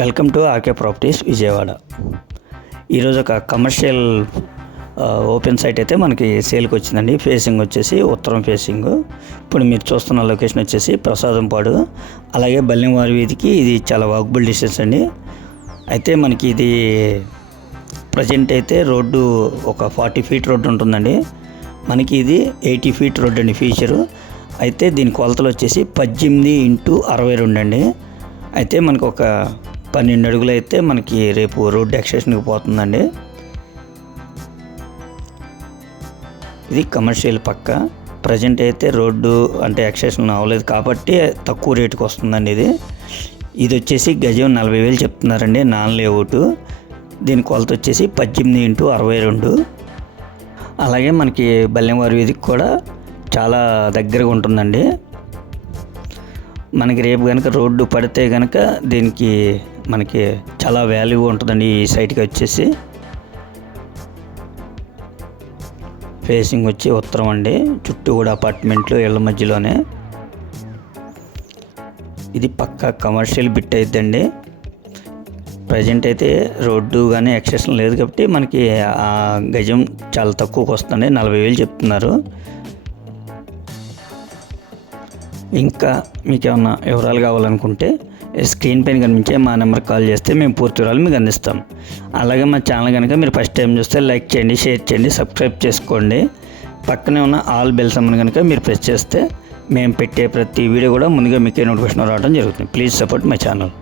Welcome to RK properties Vijayawada. ఈరోజు ఒక commercial open site అయితే మనకి సేల్కి వచ్చిందండి. ఫేసింగ్ వచ్చేసి ఉత్తరం ఫేసింగ్. ఇప్పుడు మీరు చూస్తున్న లొకేషన్ వచ్చేసి ప్రసాదంపాడు, అలాగే బల్లెంవారి వీధికి ఇది చాలా వాకబుల్ డిస్టెన్స్ అండి. అయితే మనకి ఇది ప్రజెంట్ అయితే రోడ్డు ఒక 40 ఫీట్ రోడ్డు ఉంటుందండి. మనకి ఇది 80 ఫీట్ రోడ్డు అండి ఫీచరు. అయితే దీని కొలతలు వచ్చేసి 18x62 అండి. అయితే మనకు ఒక 12 అడుగులు అయితే మనకి రేపు రోడ్డు ఎక్స్టెన్షన్కి పోతుందండి. ఇది కమర్షియల్ పక్క. ప్రజెంట్ అయితే రోడ్డు అంటే ఎక్స్టెన్షన్ అవ్వలేదు కాబట్టి తక్కువ రేటుకి వస్తుందండి. ఇది వచ్చేసి గజం 40,000 చెప్తున్నారండి, నాన్ లేఅవుట్. దీని కొలత వచ్చేసి 18x62. అలాగే మనకి బల్లెంవారి వీధికి కూడా చాలా దగ్గరగా ఉంటుందండి. మనకి రేపు కనుక రోడ్డు పడితే కనుక దీనికి మనకి చాలా వాల్యూ ఉంటుందండి. ఈ సైట్కి వచ్చేసి ఫేసింగ్ వచ్చి ఉత్తరం అండి, చుట్టూ కూడా అపార్ట్మెంట్లు ఇళ్ళ మధ్యలోనే. ఇది పక్కా కమర్షియల్ బిట్ అయిద్దండి. ప్రజెంట్ అయితే రోడ్డు కానీ ఎక్స్టెన్షన్ లేదు కాబట్టి మనకి ఆ గజం చాలా తక్కువకి వస్తుంది, 40,000 చెప్తున్నారు. ఇంకా మీకు ఏమన్నా వివరాలు కావాలనుకుంటే స్క్రీన్ పైన కనిపించే మా నెంబర్కి కాల్ చేస్తే మేము పూర్తి వివరాలు మీకు అందిస్తాం. అలాగే మా ఛానల్ కనుక మీరు ఫస్ట్ టైం చూస్తే లైక్ చేయండి, షేర్ చేయండి, సబ్స్క్రైబ్ చేసుకోండి. పక్కనే ఉన్న ఆల్ బెల్ సమ్మని కనుక మీరు ప్రెస్ చేస్తే మేము పెట్టే ప్రతి వీడియో కూడా ముందుగా మీకే నోటిఫికేషన్ రావడం జరుగుతుంది. Please support my channel.